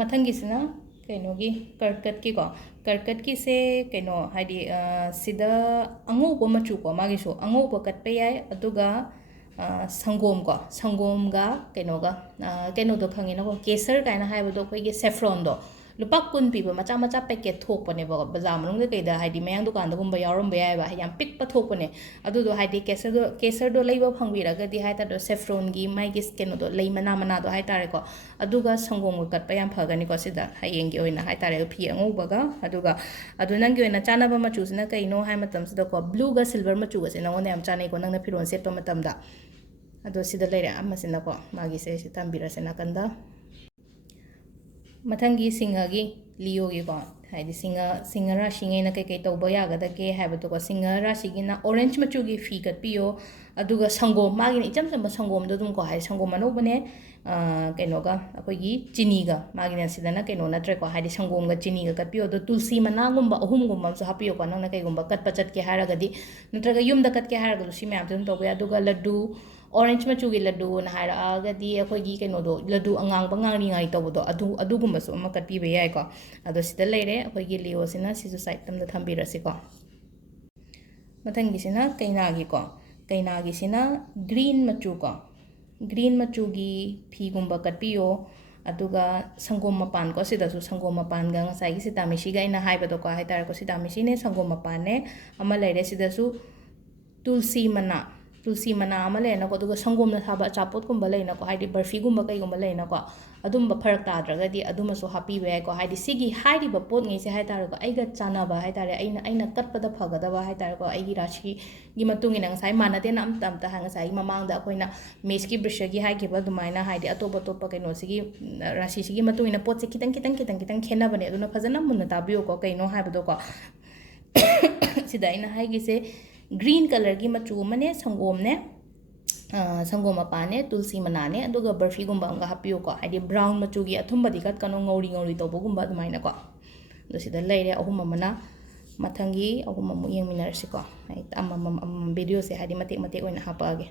ꯃꯊꯪꯒꯤꯁꯤꯅ ꯀꯩꯅꯣꯒꯤ ꯀꯔꯀꯠꯀꯤꯀꯣ ꯀꯔꯀꯠꯀꯤꯁꯦ ꯀꯩꯅꯣ ꯍꯥꯏꯗꯤ ꯁꯤꯗ ꯑꯉꯧꯕ ꯃꯆꯨꯀꯣ ꯃꯥꯒꯤꯁꯨ ꯑꯉꯧꯕ ꯀꯠꯄ ꯌꯥꯏ ꯑꯗꯨꯒ ꯁꯪꯒꯣꯝꯀꯣ ꯁꯪꯒꯣꯝꯒ ꯀꯩꯅꯣꯒ ꯀꯩꯅꯣꯗꯣ ꯈꯪꯉꯤꯅꯀꯣ ꯀꯦꯁꯔ ꯀꯥꯏꯅ ꯍꯥꯏꯕꯗꯣ ꯑꯩꯈꯣꯏꯒꯤ ꯁꯦꯐ꯭ꯔꯣꯟꯗꯣ ꯂꯨꯄꯥ 10 ꯄꯤꯕ ꯃꯆꯥ ꯃꯆꯥ ꯄꯦꯀꯦꯠ ꯊꯣꯛꯄꯅꯦꯕꯀꯣ ꯕꯖꯥꯔ ꯃꯅꯨꯡꯗ ꯀꯩꯗ ꯍꯥꯏꯗꯤ ꯃꯌꯥꯡ ꯗꯨꯀꯥꯟꯗꯒꯨꯝꯕ ꯌꯥꯎꯔꯝꯕ ꯌꯥꯏꯕ ꯍꯥꯏꯗꯤ ꯌꯥꯝ ꯄꯤꯛꯄ ꯊꯣꯛꯄꯅꯦ ꯑꯗꯨꯗꯣ ꯍꯥꯏꯗꯤ ꯀꯦꯁꯔꯗꯣ ꯂꯩꯕ ꯐꯪꯕꯤꯔꯒꯗꯤ ꯍꯥꯏꯇꯥꯔꯦ ꯁꯦꯐ꯭ꯔꯣꯟꯒꯤ ꯃꯥꯒꯤ ꯀꯩꯅꯣꯗꯣ ꯂꯩ ꯃꯅꯥꯗꯣ ꯍꯥꯏꯇꯥꯔꯦꯀꯣ ꯑꯗꯨꯒ ꯁꯪꯒꯣꯝꯒ ꯀꯠꯄ ꯌꯥꯝ ꯐꯒꯅꯤꯀꯣ ꯁꯤꯗ ꯍꯌꯦꯡꯒꯤ ꯑꯣꯏꯅ ꯍꯥꯏꯇꯥꯔꯦ ꯐꯤ ꯑꯉꯧꯕꯒ ꯑꯗꯨꯒ ꯑꯗꯨ ꯅꯪꯒꯤ ꯑꯣꯏꯅ ꯆꯥꯅꯕ ꯃꯆꯨꯁꯤꯅ ꯀꯩꯅꯣ ꯍꯥꯏ ꯃꯇꯝꯁꯤꯗꯀꯣ ꯕ꯭ꯂꯨꯒ ꯁꯤꯜꯚꯔ ꯃꯆꯨꯒꯁꯦ ꯅꯉꯣꯟꯗ ꯌꯥꯝ ꯆꯥꯅꯩꯀꯣ ꯅꯪꯅ ꯐꯤꯔꯣꯜ ꯁꯦꯠꯄ ꯃꯇꯝꯗ ꯑꯗꯣ ꯁꯤꯗ ꯂꯩꯔꯦ ꯑꯃꯁꯤꯅꯀꯣ ꯃꯥꯒꯤꯁꯦ ꯁꯤ ꯊꯝꯕꯤꯔꯁꯦ ꯅꯥꯀꯟꯗ ꯃꯊꯪꯒꯤ ꯁꯤꯡꯍꯒꯤ ꯂꯤꯌꯣꯒꯤꯀꯣ ꯍꯥꯏꯗꯤ ꯁꯤꯡꯍ ꯔꯥಶꯤꯉꯩꯅ ꯀꯩꯀꯩ ꯇꯧꯕ ꯌꯥꯒꯗꯒꯦ ꯍꯥꯏꯕꯗꯣꯀꯣ ꯁꯤꯡꯍ ꯔꯥಶꯤꯒꯤꯅ ꯑꯣꯔꯦꯟꯖ ꯃꯆꯨꯒꯤ ꯐꯤ ꯀꯠꯄꯤꯌꯣ ꯑꯗꯨꯒ ꯁꯪꯒꯣꯝ ꯃꯥꯒꯤꯅ ꯏꯆꯝ ꯆꯝꯕ ꯁꯪꯒꯣꯝꯗꯣ ꯑꯗꯨꯝꯀꯣ ꯍꯥꯏꯗꯤ ꯁꯪꯒꯣꯝ ꯑꯅꯧꯕꯅꯦ ꯀꯩꯅꯣꯒ ꯑꯩꯈꯣꯏꯒꯤ ꯆꯤꯅꯤꯒ ꯃꯥꯒꯤꯅ ꯁꯤꯗꯅ ꯀꯩꯅꯣ ꯅꯠꯇ꯭ꯔꯦꯀꯣ ꯍꯥꯏꯗꯤ ꯁꯪꯒꯣꯝꯒ ꯆꯤꯅꯤꯒ ꯀꯠꯄꯤꯌꯣ ꯑꯗꯣ ꯇꯨꯜꯁꯤ ꯃꯅꯥꯒꯨꯝꯕ ꯑꯍꯨꯝꯒꯨꯝꯕ ꯑꯃꯁꯨ ꯍꯥꯞꯄꯤꯌꯣꯀꯣ ꯅꯪꯅ ꯀꯩꯒꯨꯝꯕ ꯀꯠꯄ ꯆꯠꯀꯦ ꯍꯥꯏꯔꯒꯗꯤ ꯅꯠꯇ꯭ꯔꯒ ꯌꯨꯝꯗ ꯀꯠꯀꯦ ꯍꯥꯏꯔꯒꯁꯨ ꯁꯤ ꯃꯌꯥꯝꯁꯦ ꯑꯗꯨꯝ ꯇꯧꯕ ꯌꯥꯏ ꯑꯗꯨꯒ ꯂड्डू ꯑꯣꯔꯦꯟꯖ ꯃꯆꯨꯒꯤ ꯂड्डूꯅ ꯍꯥꯏꯔꯛꯑꯒꯗꯤ ꯑꯩꯈꯣꯏꯒꯤ ꯀꯩꯅꯣꯗꯣ ꯂड्डू ꯑꯉꯥꯡꯕ ꯉꯥꯡꯔꯤ ꯇꯧꯕꯗꯣ ꯑꯗꯨꯒꯨꯝꯕꯁꯨ ꯑꯃ ꯀꯠꯄꯤꯕ ꯌꯥꯏꯀꯣ ꯑꯗꯣ ꯁꯤꯗ ꯂꯩꯔꯦ ꯑꯩꯈꯣꯏꯒꯤ ꯂꯤꯌꯣꯁꯤꯅ ꯁꯤꯁꯨ ꯁꯥꯏꯠ ꯑꯃꯗ ꯊꯝꯕꯤꯔꯁꯤꯀꯣ ꯃꯊꯪꯒꯤꯁꯤꯅ ꯀꯩꯅꯥꯒꯤꯀꯣ ꯀꯩꯅꯥꯒꯤꯁꯤꯅ ꯒ꯭ꯔꯤꯟ ꯃꯆꯨꯀꯣ ꯒ꯭ꯔꯤꯟ ꯃꯆꯨꯒꯤ ꯐꯤꯒꯨꯝꯕ ꯀꯠꯄꯤꯌꯣ ꯑꯗꯨꯒ ꯁꯪꯒꯣꯝ ꯃꯄꯥꯟꯀꯣ ꯁꯤꯗꯁꯨ ꯁꯪꯒꯣꯝ ꯃꯄꯥꯟꯒ ꯉꯁꯥꯏꯒꯤ ꯁꯤꯇꯥꯃꯤꯁꯤꯒ ꯑꯩꯅ ꯍꯥꯏꯕꯗꯣꯀꯣ ꯍꯥꯏꯇꯥꯔꯦꯀꯣ ꯁꯤꯇꯥꯃꯤꯁꯤꯅꯦ ꯁꯪꯒꯣꯝ ꯃꯄꯥꯟꯅꯦ ꯑꯃ ꯂꯩꯔꯦ ꯁꯤꯗꯁꯨ ꯇꯨꯜꯁꯤ ꯃꯅꯥ ꯑꯃ ꯂꯩꯔꯦꯅꯀꯣ ꯑꯗꯨꯒ ꯁꯪꯒꯣꯝꯅ ꯁꯥꯕ ꯑꯆꯥꯄꯣꯠꯀꯨꯝꯕ ꯂꯩꯅꯀꯣ ꯍꯥꯏꯗꯤ ꯕꯔꯐꯤꯒꯨꯝꯕ ꯀꯩꯒꯨꯝꯕ ꯂꯩꯅꯀꯣ ꯑꯗꯨꯝꯕ ꯐꯔꯛ ꯇꯥꯗ꯭ꯔꯒꯗꯤ ꯑꯗꯨꯃꯁꯨ ꯍꯥꯞꯄꯤꯕ ꯌꯥꯏꯀꯣ ꯍꯥꯏꯗꯤ ꯁꯤꯒꯤ ꯍꯥꯏꯔꯤꯕ ꯄꯣꯠꯉꯩꯁꯦ ꯍꯥꯏꯇꯥꯔꯦꯀꯣ ꯑꯩꯒ ꯆꯥꯟꯅꯕ ꯍꯥꯏꯇꯥꯔꯦ ꯑꯩꯅ ꯀꯠꯄꯗ ꯐꯒꯗꯕ ꯍꯥꯏꯇꯥꯔꯦꯀꯣ ꯑꯩꯒꯤ ꯔꯥಶꯤꯒꯤ ꯃꯇꯨꯡ ꯏꯟꯅ ꯉꯁꯥꯏ ꯃꯥꯟꯅꯗꯦꯅ ꯑꯝꯇ ꯉꯁꯥꯏ ꯃꯃꯥꯡꯗ ꯑꯩꯈꯣꯏꯅ ꯃꯦꯁꯀꯤ ꯕ꯭ꯔꯤꯁꯒꯤ ꯍꯥꯏꯈꯤꯕ ꯑꯗꯨꯃꯥꯏꯅ ꯍꯥꯏꯗꯤ ꯑꯇꯣꯞꯄ ꯀꯩꯅꯣꯁꯤꯒꯤ ꯔꯥಶꯤꯁꯤꯒꯤ ꯃꯇꯨꯡ ꯏꯟꯅ ꯄꯣꯠꯁꯦ ꯈꯤꯇꯪ ꯈꯦꯠꯅꯕꯅꯦ ꯑꯗꯨꯅ ꯐꯖꯅ ꯃꯨꯟꯅ ꯇꯥꯕꯤꯌꯨꯀꯣ ꯀꯩꯅꯣ ꯍꯥꯏꯕꯗꯣꯀꯣ ꯁꯤꯗ ꯑꯩꯅ ꯍꯥꯏꯒꯤꯁꯦ ꯒ꯭ꯔꯤꯟ ꯀꯂꯔꯒꯤ ꯃꯆꯨ ꯑꯃꯅꯦ ꯁꯪꯒꯣꯝꯅꯦ ꯁꯪꯒꯣꯝ ꯃꯄꯥꯟꯅꯦ ꯇꯨꯜꯁꯤ ꯃꯅꯥꯅꯦ ꯑꯗꯨꯒ ꯕꯔꯐꯤꯒꯨꯝꯕ ꯑꯃꯒ ꯍꯥꯞꯄꯤꯌꯨꯀꯣ ꯍꯥꯏꯗꯤ ꯕ꯭ꯔꯥꯎꯟ ꯃꯆꯨꯒꯤ ꯑꯊꯨꯝꯕꯗꯤ ꯀꯠꯀꯅꯣ ꯉꯧꯔꯤ ꯇꯧꯕꯒꯨꯝꯕ ꯑꯗꯨꯃꯥꯏꯅꯀꯣ ꯑꯗꯣ ꯁꯤꯗ ꯂꯩꯔꯦ ꯑꯍꯨꯝ ꯑꯃꯅ ꯃꯊꯪꯒꯤ ꯑꯍꯨꯝ ꯑꯃꯨꯛ ꯌꯦꯡꯃꯤꯟꯅꯔꯁꯤꯀꯣ ꯑꯃꯃꯝ ꯚꯤꯗꯤꯑꯣꯁꯦ ꯍꯥꯏꯗꯤ ꯃꯇꯦꯛ ꯑꯣꯏꯅ ꯍꯥꯞꯄꯛꯑꯒꯦ